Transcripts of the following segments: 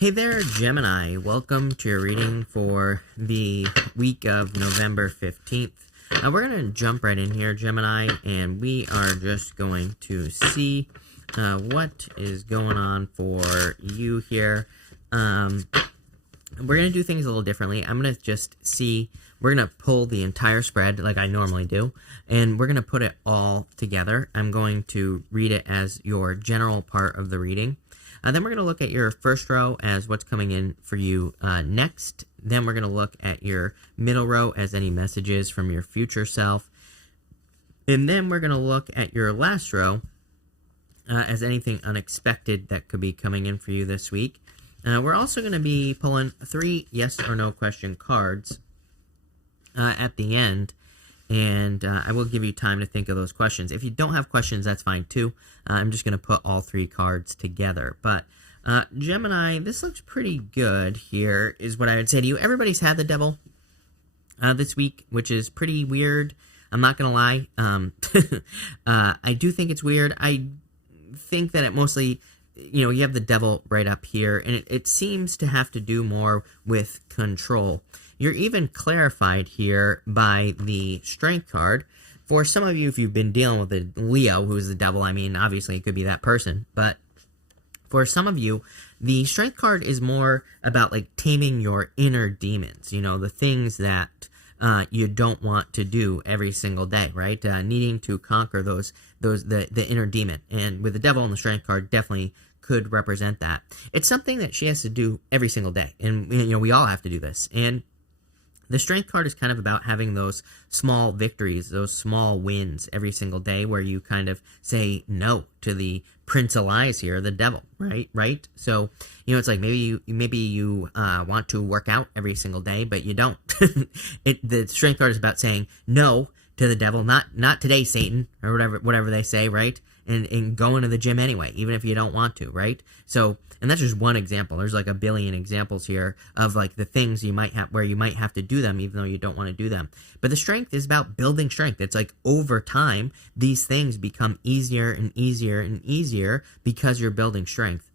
Hey there, Gemini. Welcome to your reading for the week of November 15th. Now, we're going to jump right in here, Gemini, and we are just going to see what is going on for you here. We're going to do things a little differently. I'm going to just see, we're going to pull the entire spread like I normally do, and we're going to put it all together. I'm going to read it as your general part of the reading. Then we're going to look at your first row as what's coming in for you next. Then we're going to look at your middle row as any messages from your future self. And then we're going to look at your last row as anything unexpected that could be coming in for you this week. We're also going to be pulling 3 yes or no question cards at the end. And I will give you time to think of those questions. If you don't have questions, that's fine too. I'm just going to put all 3 cards together. But Gemini, this looks pretty good here, is what I would say to you. Everybody's had the devil this week, which is pretty weird. I'm not going to lie. I do think it's weird. I think that it mostly, you have the devil right up here, and it seems to have to do more with control. You're even clarified here by the Strength card. For some of you, if you've been dealing with a Leo, who's the devil, I mean, obviously it could be that person. But for some of you, the Strength card is more about like taming your inner demons, the things that you don't want to do every single day, right? Needing to conquer the inner demon. And with the devil and the Strength card, definitely could represent that. It's something that she has to do every single day. And, we all have to do this. And the Strength card is kind of about having those small victories, those small wins every single day where you kind of say no to the Prince of Lies here, the devil, right? So, it's like maybe you want to work out every single day, but you don't. The Strength card is about saying no to the devil, not today, Satan, or whatever they say, right? And going to the gym anyway, even if you don't want to, right? So, and that's just one example. There's like a billion examples here of like the things you might have, where you might have to do them even though you don't want to do them. But the Strength is about building strength. It's like over time, these things become easier and easier and easier because you're building strength.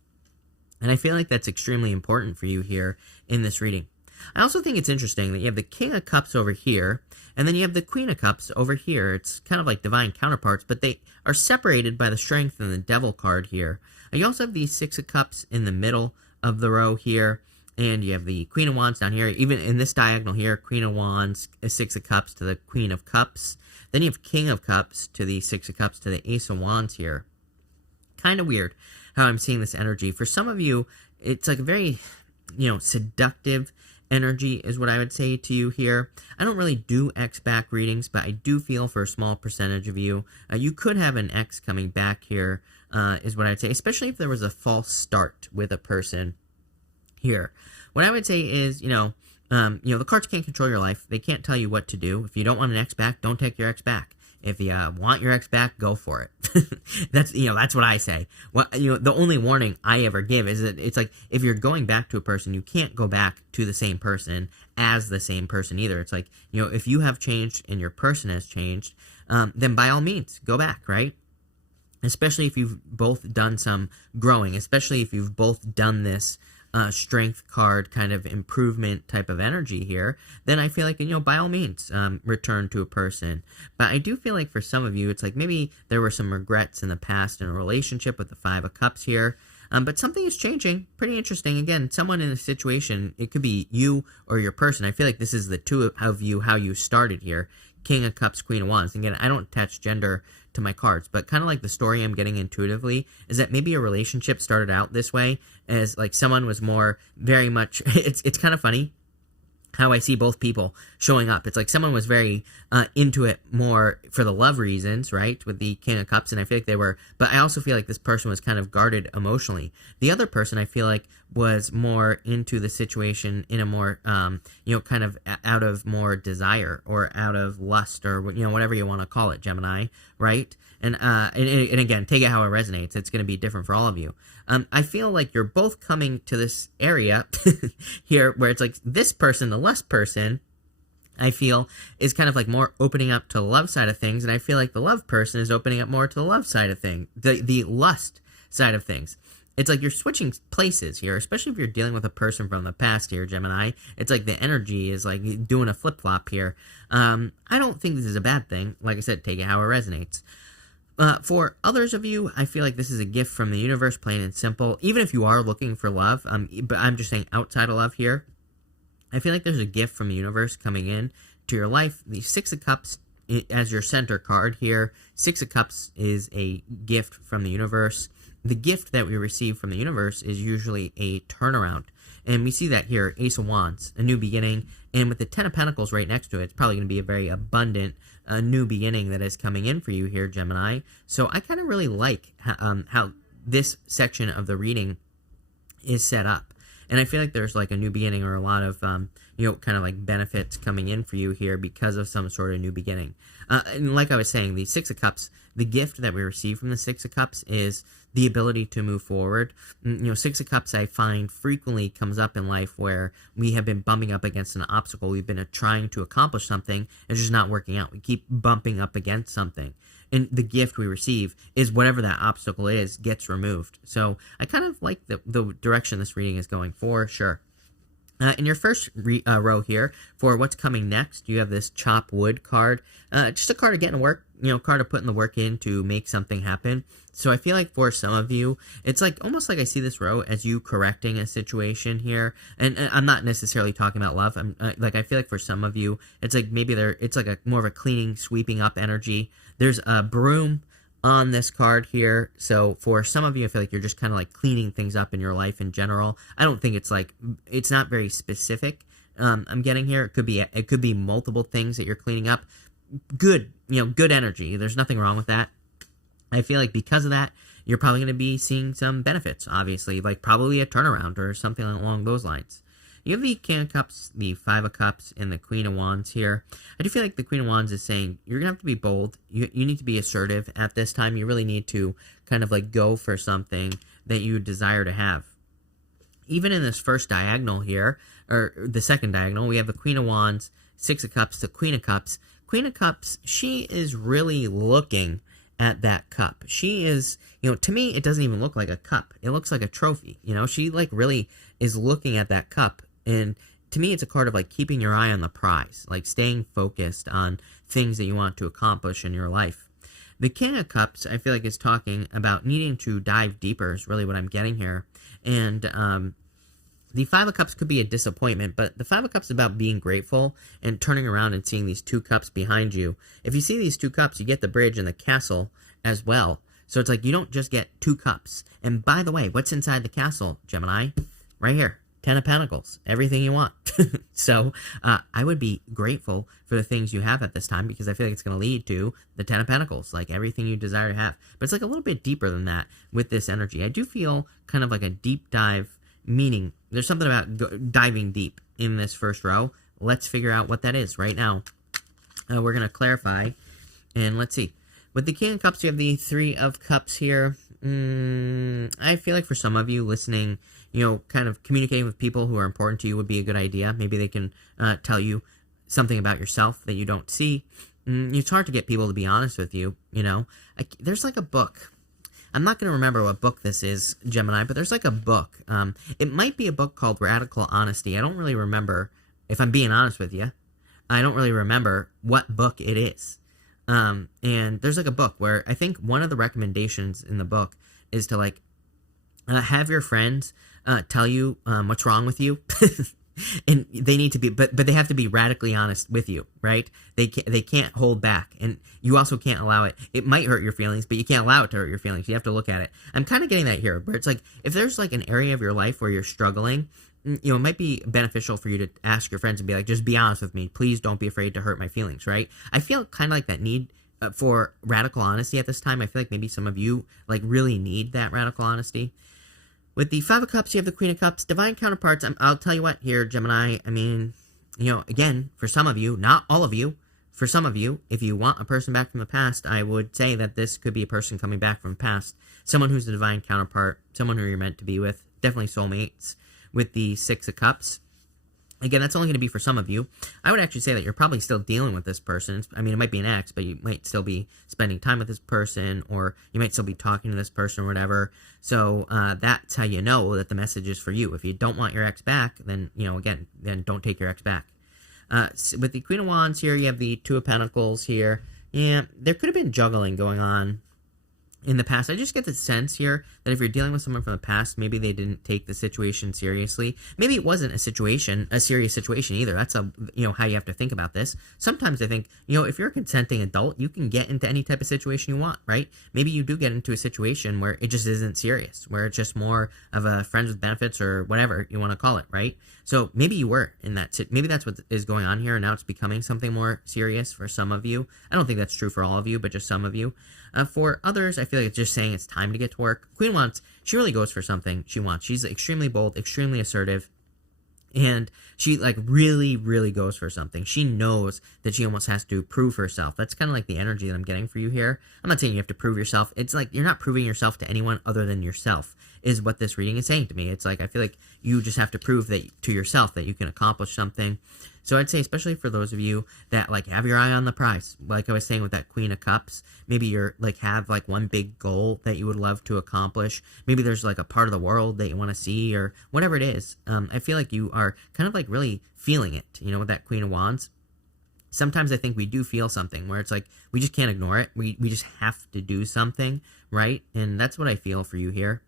And I feel like that's extremely important for you here in this reading. I also think it's interesting that you have the King of Cups over here, and then you have the Queen of Cups over here. It's kind of like divine counterparts, but they are separated by the Strength and the Devil card here. You also have the Six of Cups in the middle of the row here, and you have the Queen of Wands down here. Even in this diagonal here, Queen of Wands, Six of Cups to the Queen of Cups. Then you have King of Cups to the Six of Cups to the Ace of Wands here. Kind of weird how I'm seeing this energy. For some of you, it's like a very, seductive energy is what I would say to you here. I don't really do X back readings, but I do feel for a small percentage of you, you could have an X coming back here, is what I'd say, especially if there was a false start with a person here. What I would say is, the cards can't control your life. They can't tell you what to do. If you don't want an X back, don't take your X back. If you want your ex back, go for it. That's what I say. The only warning I ever give is that it's like, if you're going back to a person, you can't go back to the same person as the same person either. It's like, if you have changed and your person has changed, then by all means, go back, right? Especially if you've both done some growing, especially if you've both done this Strength card kind of improvement type of energy here, then I feel like, by all means, return to a person. But I do feel like for some of you, it's like maybe there were some regrets in the past in a relationship with the Five of Cups here. But something is changing. Pretty interesting. Again, someone in a situation, it could be you or your person. I feel like this is the two of you, how you started here. King of Cups, Queen of Wands. Again, I don't attach gender to my cards, but kind of like the story I'm getting intuitively is that maybe a relationship started out this way as like someone was more very much, it's kind of funny how I see both people showing up. It's like someone was very into it more for the love reasons, right, with the King of Cups, and I feel like they were, but I also feel like this person was kind of guarded emotionally. The other person, I feel like, was more into the situation in a more, kind of out of more desire or out of lust or, whatever you want to call it, Gemini, right? And again, take it how it resonates. It's going to be different for all of you. I feel like you're both coming to this area here where it's like this person, the lust person, I feel, is kind of like more opening up to the love side of things. And I feel like the love person is opening up more to the love side of things, the lust side of things. it's like you're switching places here, especially if you're dealing with a person from the past here, Gemini. It's like the energy is like doing a flip-flop here. I don't think this is a bad thing. Like I said, take it how it resonates. For others of you, I feel like this is a gift from the universe, plain and simple. Even if you are looking for love, but I'm just saying outside of love here, I feel like there's a gift from the universe coming in to your life. The Six of Cups as your center card here. Six of Cups is a gift from the universe. The gift that we receive from the universe is usually a turnaround. And we see that here, Ace of Wands, a new beginning. And with the Ten of Pentacles right next to it, it's probably going to be a very abundant new beginning that is coming in for you here, Gemini. So I kind of really like how this section of the reading is set up. And I feel like there's like a new beginning or a lot of, kind of like benefits coming in for you here because of some sort of new beginning. And like I was saying, the Six of Cups, the gift that we receive from the Six of Cups is the ability to move forward. Six of Cups I find frequently comes up in life where we have been bumping up against an obstacle. We've been trying to accomplish something. It's just not working out. We keep bumping up against something. And the gift we receive is whatever that obstacle is gets removed. So I kind of like the direction this reading is going for, sure. In your first row here, for what's coming next, you have this Chop Wood card. Just a card of getting work, card of putting the work in to make something happen. So I feel like for some of you, it's like almost like I see this row as you correcting a situation here. And I'm not necessarily talking about love. I feel like for some of you, it's like maybe it's like more of a cleaning, sweeping up energy. There's a broom on this card here. So for some of you, I feel like you're just kind of like cleaning things up in your life in general. I don't think it's not very specific. I'm getting here. It could be multiple things that you're cleaning up. Good, good energy. There's nothing wrong with that. I feel like because of that, you're probably going to be seeing some benefits, obviously, like probably a turnaround or something along those lines. You have the King of Cups, the Five of Cups, and the Queen of Wands here. I do feel like the Queen of Wands is saying you're going to have to be bold. You need to be assertive at this time. You really need to kind of like go for something that you desire to have. Even in this first diagonal here, or the second diagonal, we have the Queen of Wands, Six of Cups, the Queen of Cups. Queen of Cups, she is really looking at that cup. She is, to me, it doesn't even look like a cup. It looks like a trophy. She like really is looking at that cup. And to me, it's a card of like keeping your eye on the prize, like staying focused on things that you want to accomplish in your life. The King of Cups, I feel like, is talking about needing to dive deeper is really what I'm getting here. And the Five of Cups could be a disappointment, but the Five of Cups is about being grateful and turning around and seeing these two cups behind you. If you see these two cups, you get the bridge and the castle as well. So it's like you don't just get two cups. And by the way, what's inside the castle, Gemini? Right here. Ten of Pentacles. Everything you want. So I would be grateful for the things you have at this time because I feel like it's going to lead to the Ten of Pentacles, like everything you desire to have. But it's like a little bit deeper than that with this energy. I do feel kind of like a deep dive meaning. There's something about diving deep in this first row. Let's figure out what that is right now. We're going to clarify. And let's see. With the King of Cups, you have the Three of Cups here. I feel like for some of you listening, kind of communicating with people who are important to you would be a good idea. Maybe they can tell you something about yourself that you don't see. It's hard to get people to be honest with you, There's like a book. I'm not going to remember what book this is, Gemini, but there's like a book. It might be a book called Radical Honesty. I don't really remember, if I'm being honest with you, I don't really remember what book it is. And there's like a book where I think one of the recommendations in the book is to like have your friends tell you what's wrong with you. And they need to be, but they have to be radically honest with you, right? They can't hold back, and you also can't allow it. It might hurt your feelings, but you can't allow it to hurt your feelings. You have to look at it. I'm kind of getting that here, where it's like if there's like an area of your life where you're struggling, it might be beneficial for you to ask your friends and be like, just be honest with me. Please don't be afraid to hurt my feelings, right? I feel kind of like that need for radical honesty at this time. I feel like maybe some of you like really need that radical honesty. With the Five of Cups, you have the Queen of Cups. Divine counterparts, I'll tell you what here, Gemini. I mean, again, for some of you, not all of you, for some of you, if you want a person back from the past, I would say that this could be a person coming back from the past. Someone who's a divine counterpart, someone who you're meant to be with, definitely soulmates. With the Six of Cups, Again, that's only going to be for some of you. I would actually say that you're probably still dealing with this person. I mean, it might be an ex, but you might still be spending time with this person, or you might still be talking to this person or whatever. So that's how you know that the message is for you. If you don't want your ex back, then, again, then don't take your ex back. With the Queen of Wands here, you have the Two of Pentacles here. Yeah, there could have been juggling going on in the past. I just get the sense here that if you're dealing with someone from the past, maybe they didn't take the situation seriously. Maybe it wasn't a serious situation either. That's how you have to think about this. Sometimes I think, if you're a consenting adult, you can get into any type of situation you want, right? Maybe you do get into a situation where it just isn't serious, where it's just more of a friends with benefits or whatever you want to call it, right? So maybe you were in that. Maybe that's what is going on here, and now it's becoming something more serious for some of you. I don't think that's true for all of you, but just some of you. For others, I feel like it's just saying it's time to get to work. Queen wants, she really goes for something she wants. She's extremely bold, extremely assertive, and she really, really goes for something. She knows that she almost has to prove herself. That's kind of like the energy that I'm getting for you here. I'm not saying you have to prove yourself. It's like you're not proving yourself to anyone other than yourself, is what this reading is saying to me. It's like I feel like you just have to prove that to yourself that you can accomplish something. So I'd say, especially for those of you that have your eye on the prize, like I was saying with that Queen of Cups, maybe you're have one big goal that you would love to accomplish. Maybe there's a part of the world that you want to see, or whatever it is. I feel like you are kind of really feeling it, with that Queen of Wands. Sometimes I think we do feel something where it's we just can't ignore it. We just have to do something, right? And that's what I feel for you here.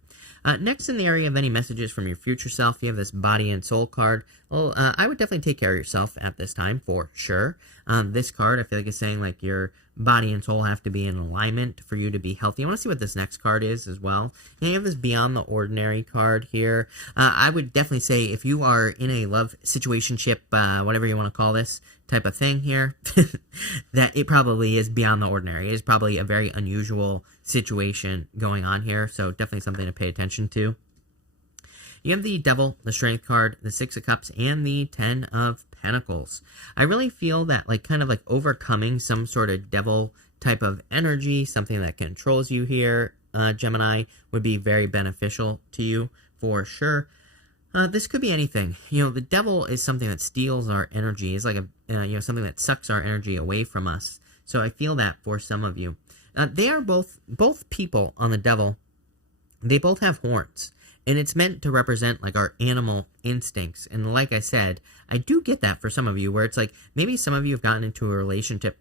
Next, in the area of any messages from your future self, you have this Body and Soul card. Well, I would definitely take care of yourself at this time, for sure. This card, I feel like it's saying your body and soul have to be in alignment for you to be healthy. I want to see what this next card is as well. And you have this Beyond the Ordinary card here. I would definitely say if you are in a love situationship, whatever you want to call this type of thing here, that it probably is beyond the ordinary. It is probably a very unusual situation going on here, so definitely something to pay attention to. You have the Devil, the Strength card, the Six of Cups, and the Ten of Pentacles. I really feel that kind of overcoming some sort of devil type of energy, something that controls you here, Gemini, would be very beneficial to you for sure. This could be anything. The devil is something that steals our energy. It's like something that sucks our energy away from us. So I feel that for some of you. They are both people on the devil. They both have horns. And it's meant to represent our animal instincts. And like I said, I do get that for some of you, where it's maybe some of you have gotten into a relationship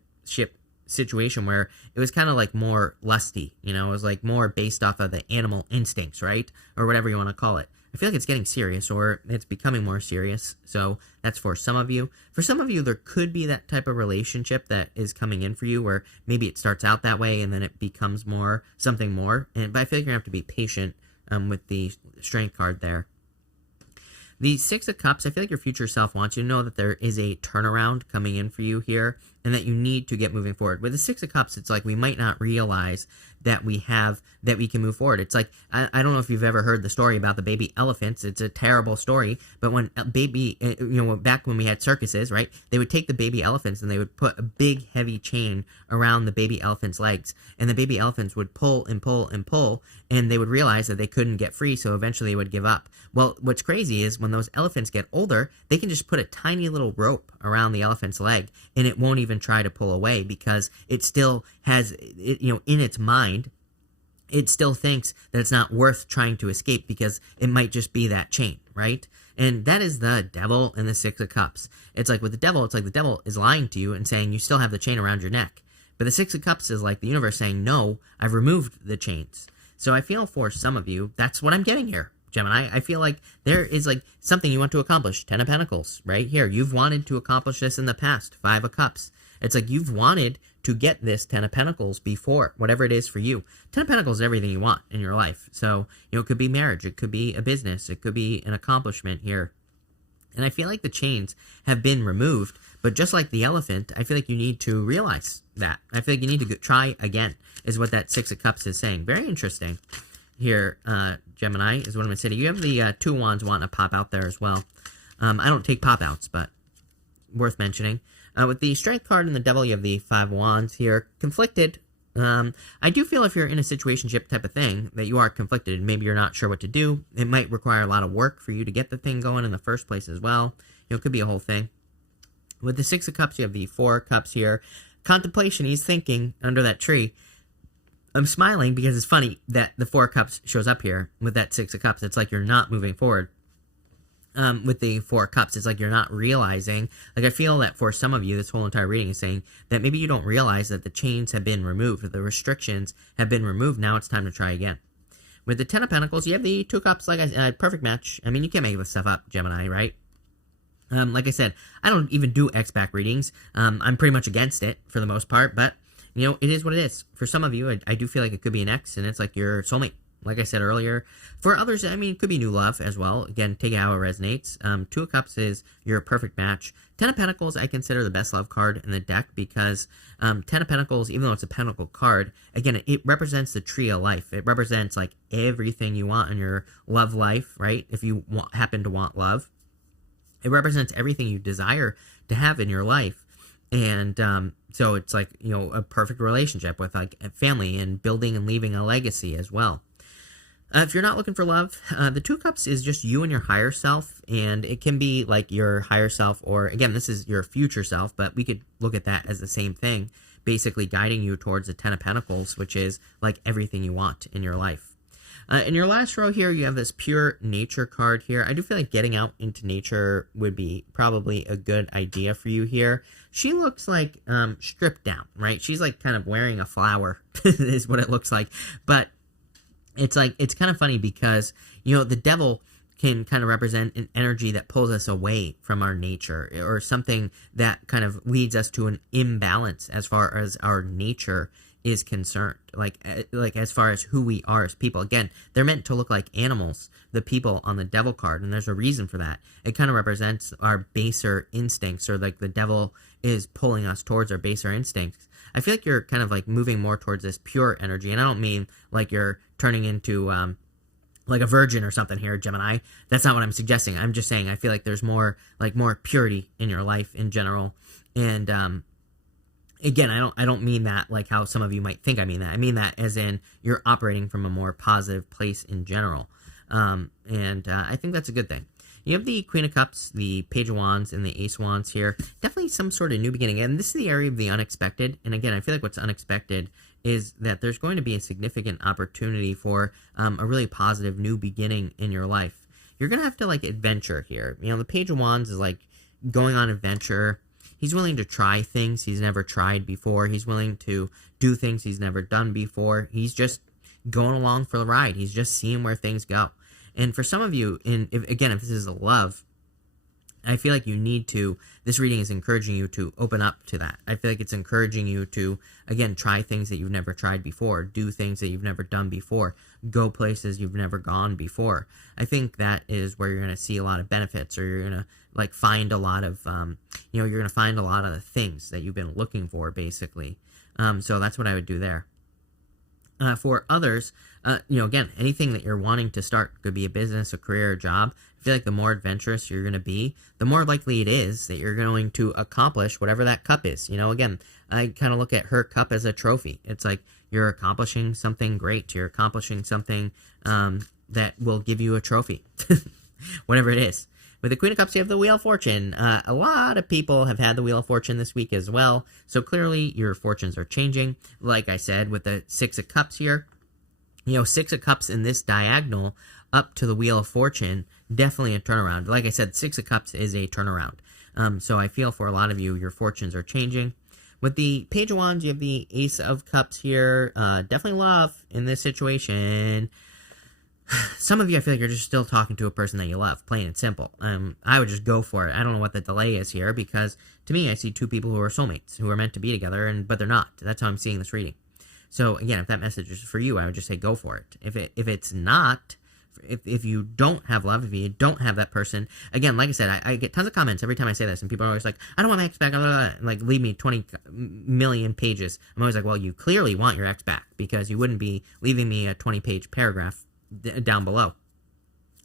situation where it was kind of more lusty, it was more based off of the animal instincts, right? Or whatever you want to call it. I feel like it's getting serious, or it's becoming more serious. So that's for some of you. For some of you, there could be that type of relationship that is coming in for you, where maybe it starts out that way and then it becomes something more. But I feel like you're going to have to be patient with the Strength card there. The Six of Cups, I feel like your future self wants you to know that there is a turnaround coming in for you here, and that you need to get moving forward. With the Six of Cups, it's we might not realize that we can move forward. It's I don't know if you've ever heard the story about the baby elephants. It's a terrible story, but when back when we had circuses, right, they would take the baby elephants and they would put a big heavy chain around the baby elephant's legs, and the baby elephants would pull and pull and pull, and they would realize that they couldn't get free, so eventually they would give up. Well, what's crazy is when those elephants get older, they can just put a tiny little rope around the elephant's leg, and it won't even try to pull away, because it still has, in its mind, it still thinks that it's not worth trying to escape, because it might just be that chain, right? And that is the Devil and the Six of Cups. It's with the devil, it's the devil is lying to you and saying you still have the chain around your neck. But the Six of Cups is the universe saying, no, I've removed the chains. So I feel for some of you, that's what I'm getting here, Gemini. I feel like there is something you want to accomplish. Ten of Pentacles, right here. You've wanted to accomplish this in the past. Five of Cups. It's you've wanted to get this Ten of Pentacles before, whatever it is for you. Ten of Pentacles is everything you want in your life. So, it could be marriage. It could be a business. It could be an accomplishment here. And I feel like the chains have been removed, but just like the elephant, I feel like you need to realize that. I feel like you need to try again, is what that Six of Cups is saying. Very interesting here, Gemini, is what I'm going to say to you. You have the Two of Wands wanting to pop out there as well. I don't take pop-outs, but worth mentioning. With the Strength card and the Devil, you have the Five of Wands here. Conflicted, I do feel if you're in a situationship type of thing that you are conflicted, maybe you're not sure what to do. It might require a lot of work for you to get the thing going in the first place as well. It could be a whole thing. With the Six of Cups, you have the Four of Cups here. Contemplation, he's thinking under that tree. I'm smiling because it's funny that the Four of Cups shows up here with that Six of Cups. It's like you're not moving forward. With the Four of Cups, it's like you're not realizing. Like, I feel that for some of you, this whole entire reading is saying that maybe you don't realize that the chains have been removed, the restrictions have been removed. Now it's time to try again. With the Ten of Pentacles, you have the Two Cups, like I said, perfect match. I mean, you can't make this stuff up, Gemini, right? Like I said, I don't even do X-back readings. I'm pretty much against it for the most part, but, you know, it is what it is. For some of you, I do feel like it could be an X, and it's like your soulmate, like I said earlier. For others, I mean, it could be new love as well. Again, take it how it resonates. Two of Cups is your perfect match. Ten of Pentacles, I consider the best love card in the deck because Ten of Pentacles, even though it's a pentacle card, again, it represents the tree of life. It represents, like, everything you want in your love life, right? If you happen to want love. It represents everything you desire to have in your life. And so it's like, you know, a perfect relationship with, like, a family and building and leaving a legacy as well. If you're not looking for love, the Two of Cups is just you and your higher self. And it can be like your higher self, or again, this is your future self, but we could look at that as the same thing, basically guiding you towards the Ten of Pentacles, which is like everything you want in your life. In your last row here, you have this pure nature card here. I do feel like getting out into nature would be probably a good idea for you here. She looks like stripped down, right? She's like kind of wearing a flower is what it looks like. But it's like, it's kind of funny because, you know, the devil can kind of represent an energy that pulls us away from our nature, or something that kind of leads us to an imbalance as far as our nature is concerned, like as far as who we are as people. Again, they're meant to look like animals, the people on the devil card, and there's a reason for that. It kind of represents our baser instincts, or like the devil is pulling us towards our baser instincts. I feel like you're kind of like moving more towards this pure energy, and I don't mean like you're turning into like a virgin or something here, Gemini. That's not what I'm suggesting. I'm just saying I feel like there's more purity in your life in general. And again, I don't mean that like how some of you might think I mean that. I mean that as in you're operating from a more positive place in general. And I think that's a good thing. You have the Queen of Cups, the Page of Wands, and the Ace of Wands here. Definitely some sort of new beginning. And this is the area of the unexpected. And again, I feel like what's unexpected is that there's going to be a significant opportunity for a really positive new beginning in your life. You're going to have to like adventure here. You know, the Page of Wands is like going on adventure. He's willing to try things he's never tried before. He's willing to do things he's never done before. He's just going along for the ride. He's just seeing where things go. And for some of you, if this is a love, I feel like you need to, this reading is encouraging you to open up to that. I feel like it's encouraging you to, again, try things that you've never tried before, do things that you've never done before, go places you've never gone before. I think that is where you're going to see a lot of benefits, or you're going to like find a lot of, you're going to find a lot of the things that you've been looking for, basically. So that's what I would do there. For others, again, anything that you're wanting to start, could be a business, a career, a job. I feel like the more adventurous you're going to be, the more likely it is that you're going to accomplish whatever that cup is. You know, again, I kind of look at her cup as a trophy. It's like you're accomplishing something great. You're accomplishing something that will give you a trophy, whatever it is. With the Queen of Cups, you have the Wheel of Fortune. A lot of people have had the Wheel of Fortune this week as well. So clearly your fortunes are changing. Like I said, with the Six of Cups here, Six of Cups in this diagonal up to the Wheel of Fortune, definitely a turnaround. Like I said, Six of Cups is a turnaround. So I feel for a lot of you, your fortunes are changing. With the Page of Wands, you have the Ace of Cups here. Definitely love in this situation. Some of you, I feel like you're just still talking to a person that you love, plain and simple. I would just go for it. I don't know what the delay is here, because to me, I see two people who are soulmates, who are meant to be together, but they're not. That's how I'm seeing this reading. So again, if that message is for you, I would just say go for it. If it's not, if you don't have love, if you don't have that person, again, like I said, I get tons of comments every time I say this, and people are always like, I don't want my ex back, and like leave me 20 million pages. I'm always like, well, you clearly want your ex back, because you wouldn't be leaving me a 20-page paragraph down below.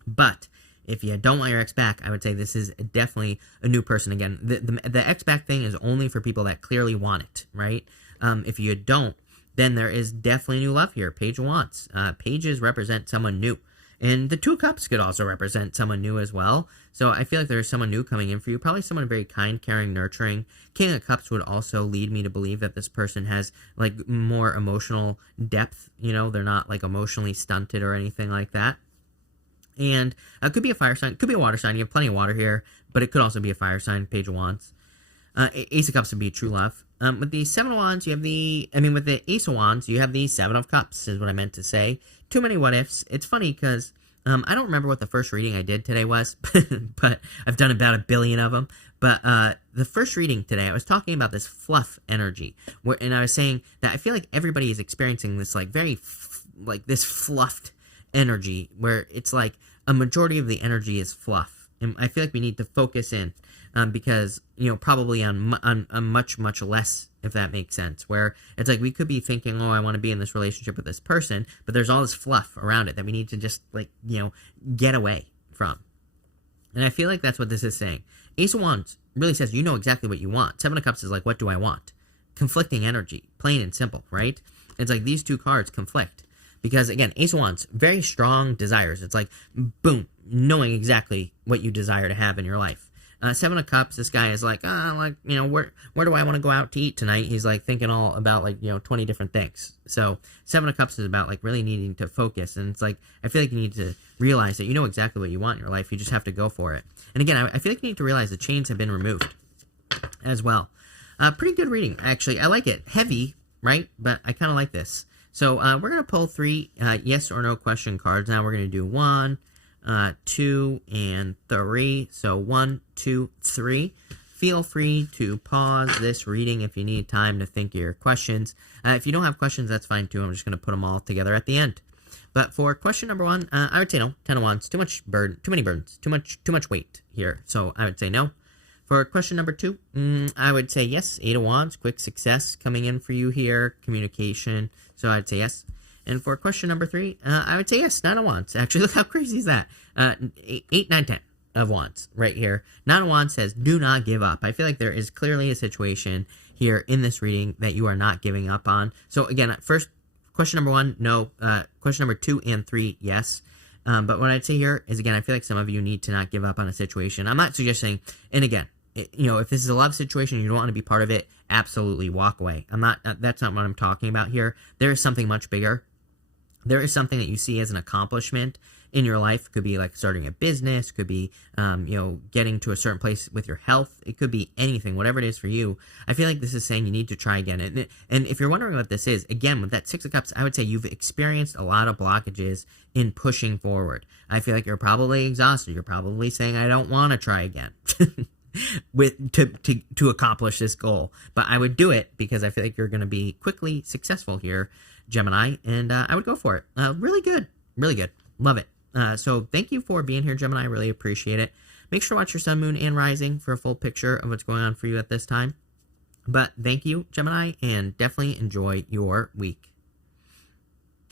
But if you don't want your ex back, I would say this is definitely a new person. Again, the ex back thing is only for people that clearly want it, right? If you don't, then there is definitely new love here. Page of Wands. Pages represent someone new. And the Two of Cups could also represent someone new as well. So I feel like there's someone new coming in for you. Probably someone very kind, caring, nurturing. King of Cups would also lead me to believe that this person has like more emotional depth. You know, they're not like emotionally stunted or anything like that. And it could be a fire sign. It could be a water sign. You have plenty of water here. But it could also be a fire sign. Page of Wands. Ace of Cups would be true love. With the Seven of Wands, with the Ace of Wands, you have the Seven of Cups, is what I meant to say. Too many what ifs. It's funny because I don't remember what the first reading I did today was, but I've done about 1 billion of them. But the first reading today, I was talking about this fluff energy, and I was saying that I feel like everybody is experiencing this like this fluffed energy, where it's like a majority of the energy is fluff, and I feel like we need to focus in. Because, probably on much, much less, if that makes sense, where it's like we could be thinking, oh, I want to be in this relationship with this person, but there's all this fluff around it that we need to just, get away from. And I feel like that's what this is saying. Ace of Wands really says you know exactly what you want. Seven of Cups is like, what do I want? Conflicting energy, plain and simple, right? It's like these two cards conflict. Because, again, Ace of Wands, very strong desires. It's like, boom, knowing exactly what you desire to have in your life. Seven of Cups, this guy is like, where do I want to go out to eat tonight? He's like thinking all about 20 different things. So Seven of Cups is about like really needing to focus. And it's like, I feel like you need to realize that you know exactly what you want in your life. You just have to go for it. And again, I feel like you need to realize the chains have been removed as well. Pretty good reading, actually. I like it. Heavy, right? But I kind of like this. So we're going to pull 3 yes or no question cards. Now we're going to do 1, 2, and 3. So 1, 2, 3. Feel free to pause this reading if you need time to think of your questions. If you don't have questions, that's fine too. I'm just going to put them all together at the end. But for question number 1, I would say no. 10 of Wands, too many burdens, too much weight here. So I would say no. For question number 2, I would say yes. 8 of Wands, quick success coming in for you here. Communication. So I'd say yes. And for question number 3, I would say yes. 9 of Wands. Actually, look how crazy is that? 8, 9, 10 of Wands right here. 9 of Wands says, do not give up. I feel like there is clearly a situation here in this reading that you are not giving up on. So again, first, question number 1, no. Question number 2 and 3, yes. But what I'd say here is, again, I feel like some of you need to not give up on a situation. I'm not suggesting, and again, if this is a love situation and you don't want to be part of it, absolutely walk away. That's not what I'm talking about here. There is something much bigger. There is something that you see as an accomplishment in your life. It could be like starting a business, could be, getting to a certain place with your health. It could be anything, whatever it is for you. I feel like this is saying you need to try again. And if you're wondering what this is, again, with that 6 of Cups, I would say you've experienced a lot of blockages in pushing forward. I feel like you're probably exhausted. You're probably saying, I don't want to try again. to accomplish this goal, but I would do it because I feel like you're going to be quickly successful here, Gemini, and I would go for it. Really good, love it. So thank you for being here, Gemini. I really appreciate it. Make sure to watch your sun, moon, and rising for a full picture of what's going on for you at this time. But thank you, Gemini, and definitely enjoy your week.